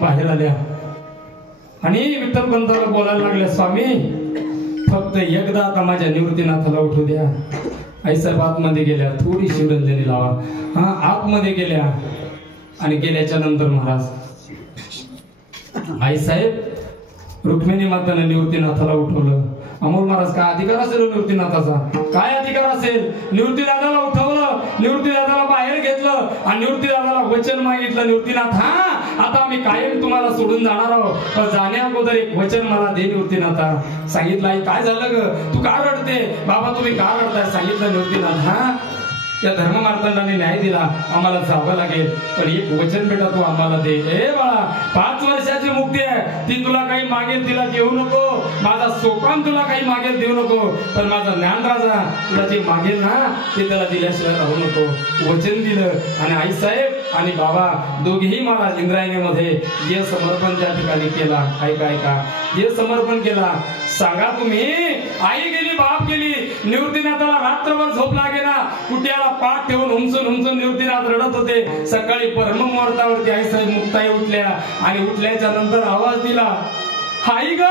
बाहेर आल्या आणि विठ्ठलपंताला बोलायला लागल्या, स्वामी फक्त एकदा आता माझ्या निवृत्तीनाथाला उठू द्या. आईसाहेब आतमध्ये गेल्या, थोडी शिवरंजनी लावा. हा आतमध्ये गेल्या आणि गेल्याच्या नंतर महाराज आईसाहेब रुक्मिणी माताने निवृत्तीनाथाला उठवलं. अमोल महाराज काय अधिकार असेल निवृत्तीनाथाचा? काय अधिकार असेल? निवृत्तीनाथाला उठवलं, निवृत्तीनाथाला बाहेर घेतलं आणि निवृत्तीनाथाला वचन मागितलं, निवृत्तीनाथ हा आता आम्ही कायम तुम्हाला सोडून जाणार आहोत, जाण्या अगोदर एक वचन मला दे निवृत्तीनाथा. सांगितलं आई काय झालं ग, तू का रडते? बाबा तुम्ही का रडताय? सांगितलं निवृत्तीनाथ हा त्या धर्ममार्तंडाने न्याय दिला, आम्हाला जावं लागेल, पण एक वचन बेटा तू आम्हाला दे. ए बाळा 5 वर्षाची मुक्ती आहे, ती तुला काही मागेल तिला देऊ नको, माझा सोपान तुला काही मागेल देऊ नको, पण माझा ज्ञानराजा तुला जे मागेल ना ते त्याला दिल्याशिवाय राहू नको. वचन दिलं आणि आईसाहेब आणि बाबा दोघेही मला इंद्रायणीमध्ये जे समर्पण त्या ठिकाणी केला. ऐका ऐका जे समर्पण केला सांगा तुम्ही. आई गेली, बाप गेली, निवृत्तीनाथाला रात्रभर झोप लागेना, कुट्याला पाठ ठेवून हुमसून हुमसून निवृत्तीनाथ रडत होते. सकाळी ब्रह्म मुहूर्तावरती आईसाहेब मुक्ताई उठल्या आणि उठल्याच्या नंतर आवाज दिला, आई ग.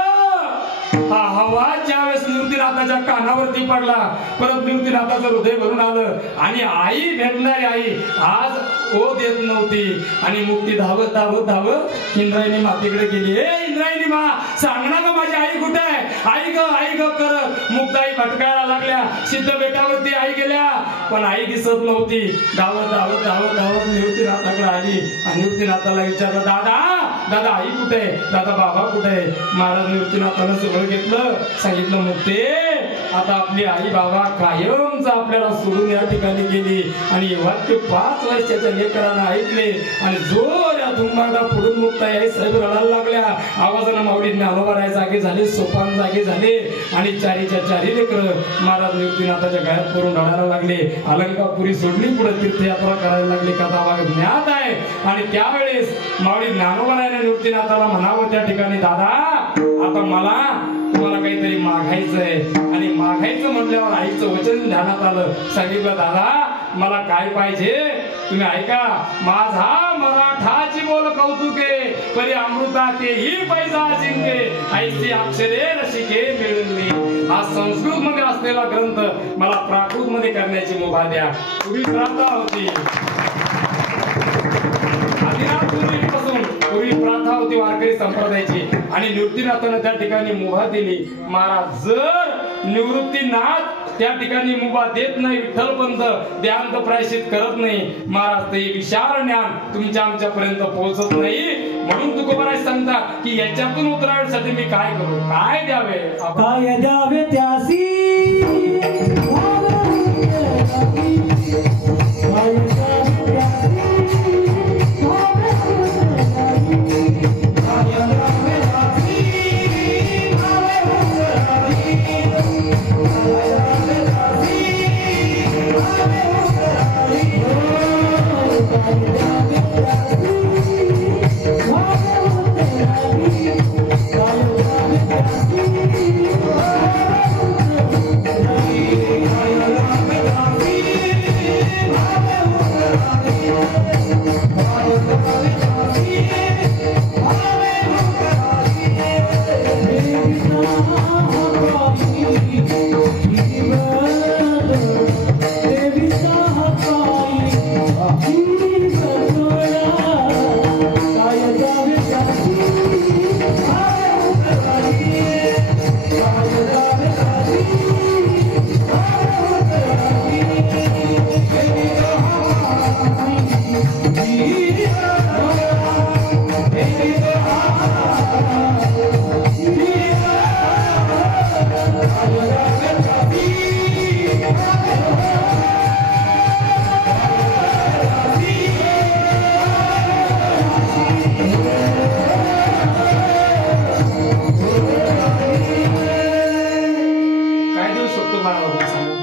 हा आवाज ज्यावेळेस निवृत्तीनाथाच्या कानावरती पडला, परत निवृत्तीनाथाचं हृदय भरून आलं आणि आई भेटणारी आई आज ओ देत नव्हती आणि मुक्ती धावत धावत धावत इंद्रायणी मातेकडे गेली. ए इंद्रायणी मा सांग ना ग माझी आई कुठे आहे? आई ग करत मुक्ताई भटकायला लागल्या. सिद्ध बेटावरती आई गेल्या पण आई दिसत नव्हती. धावत धावत धावत धावत निवृत्तीनाथाकडे आली आणि निवृत्तीनाथाला विचारलं, दादा आई कुठे आहे? दादा बाबा कुठे आहे? महाराज निवृत्तीनाथानं सगळं घेतलं, सांगितलं मुक्ते आता आपली आई बाबा कायमच आपल्याला सोडून या ठिकाणी गेली. आणि हे वाक्य 5 वर्षाच्या लेकरांना ऐकले आणि जोर या धुमाडा फोडून मुक्ताई आई साहेब रडायला लागल्या. आवाजानं माऊली ज्ञानोबा राय जागे झाले, सोपान जागे झाले आणि चारीच्या चारी लेकर महाराज निवृत्तीनाथाच्या गायब करून रडायला लागले. अलंकापुरी सोडली, पुढे तीर्थयात्रा करायला लागली. कथा भाग ज्ञात आहे. आणि त्यावेळेस माऊली ज्ञानोबा राय निवृत्तीनाथाला म्हणावं त्या ठिकाणी, दादा आता मला तुम्हाला काहीतरी मागायचंय. आणि मागायचं म्हटल्यावर आईचं वचन ध्यानात आलं. सांगितलं, दादा मला काय पाहिजे तुम्ही ऐका. माझा मराठाची बोल कौतुके, परी अमृता तेही पैसा जिंके, ऐसी अक्षरे रसिके मिळवली. हा संस्कृत मध्ये असलेला ग्रंथ मला प्राकृत मध्ये करण्याची मुभा द्या. पूर्वी प्रथा होती, पूर्वी प्रथा होती वारकरी संप्रदायाची आणि निवृत्तीनाथानं त्या ठिकाणी मुभा दिली. महाराज जर निवृत्तीनाथ त्या ठिकाणी मुभा देत नाही, विठ्ठलपंत देहांत प्रायश्चित करत नाही, महाराज ते विशाल ज्ञान तुमच्या आमच्यापर्यंत पोहोचत नाही. म्हणून तुकोबाराज सांगता की याच्यातून उतरावण्यासाठी मी काय करू, काय द्यावे, काय द्यावे त्यासी होतं सांगा?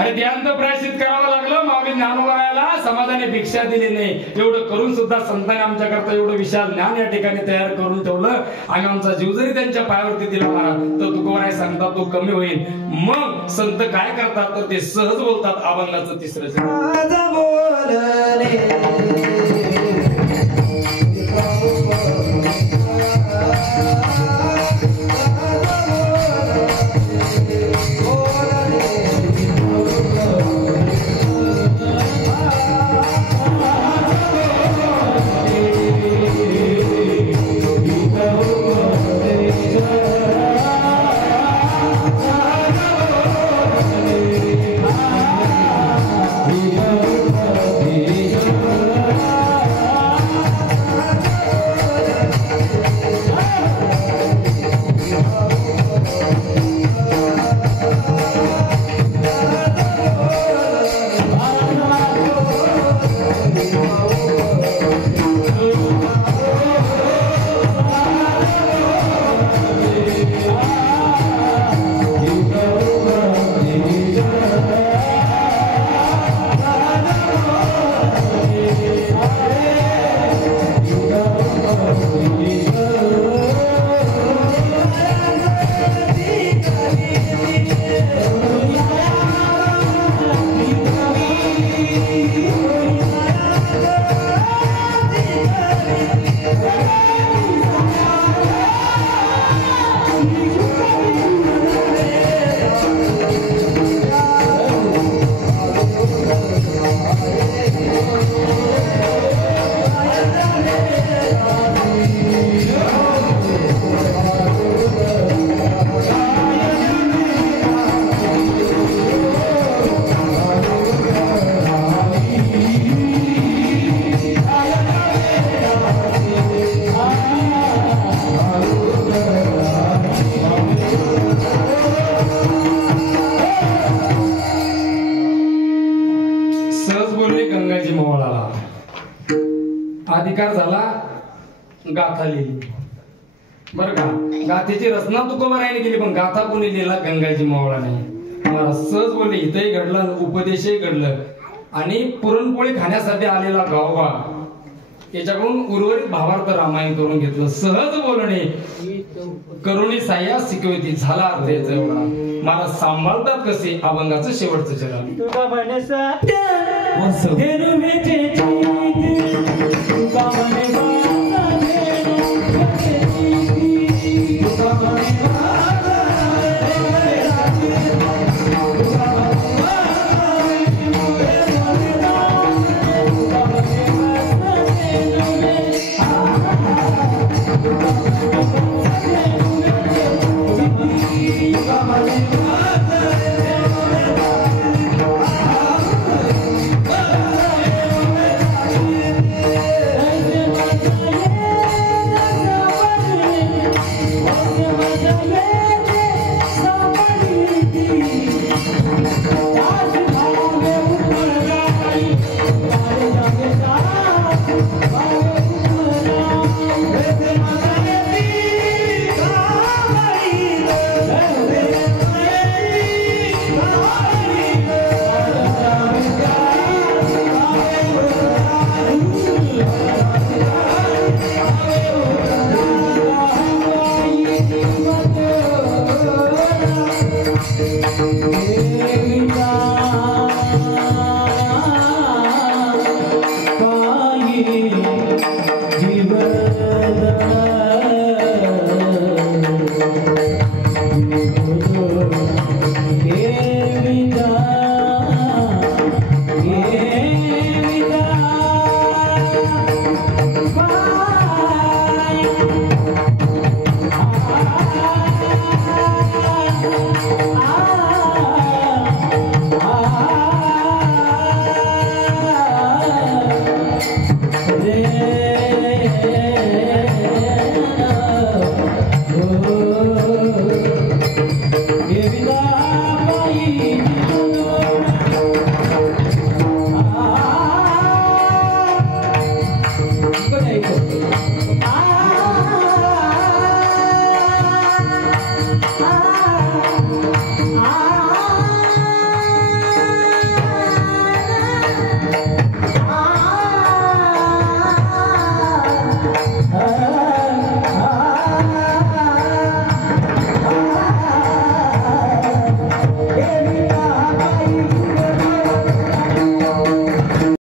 अरे ध्यान तर प्रायश्चित करावं लागलं. माऊली ज्ञानोबरायाला समाजाने भिक्षा दिली नाही. एवढं करून सुद्धा संतांनी आमच्याकरता एवढं विशाल ज्ञान या ठिकाणी तयार करून ठेवलं. आणि आमचा जीव जरी त्यांच्या पायावरती दिला महाराज तर तुकोबराय सांगतात तो कमी होईल. मग संत काय करतात तर ते सहज बोलतात अभंगाचं तिसरं अधिकार झाला. गाथा लिहिली बर का. गाथेची रचना तुकोबरायाने केली पण गाथा कोणी लिहिला गंगाजी मावळाने. मला सहज बोलले इथंही घडलं उपदेशही घडलं. आणि पुरणपोळी खाण्यासाठी आलेला गावबा याच्याकडून उर्वरित भावार्थ रामायण करून घेतलं. सहज बोलणे करुणी साह्या शिकवती झाला अर्थ याचा एवढा. मला सांभाळतात कसे अभंगाचं शेवटचं चरण. Devi da